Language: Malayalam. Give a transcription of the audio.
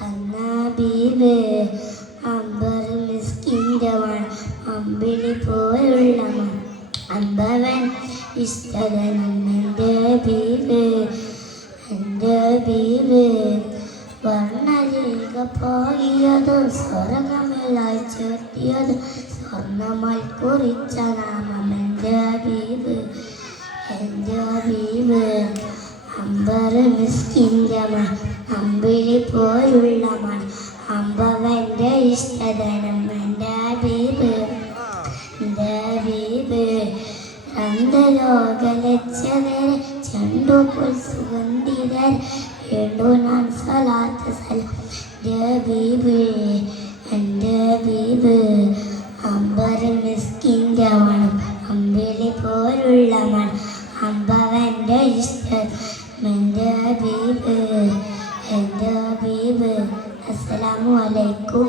തന്നാബീബ് അമ്പർ മിസ്കിൻ്റെ മൺ അമ്പിളി പോലുള്ള മൺ അമ്പവൻ ഇഷ്ടതനം എൻ്റെ ബീബ് വർണ്ണരേഖ പോകിയത് സ്വർഗമില്ലായി ചേർത്തിയത് സ്വർണ്ണമായി കുറിച്ച നാമം എൻ്റെ ബീബ് അമ്പർ മിസ്കിൻ്റെ മൺ അമ്പിളി പോലുള്ള മൺ അമ്പവൻ്റെ ഇഷ്ടതനം എൻ്റെ ബീബ് അന്തലോകലച്ചവരെ ചെണ്ടുപോൽ സുഗന്ധിതർ വേണ്ടു ഞാൻ സ്വലാത്ത് സലാം എൻ്റെ ബീബ് അമ്പർ മിസ്കിൻ്റെ മണം അമ്പിളി പോലുള്ള മണം അമ്പവൻ്റെ ഇഷ്ടം എൻ്റെ ബീബ് അസ്സലാമു അലൈക്കും.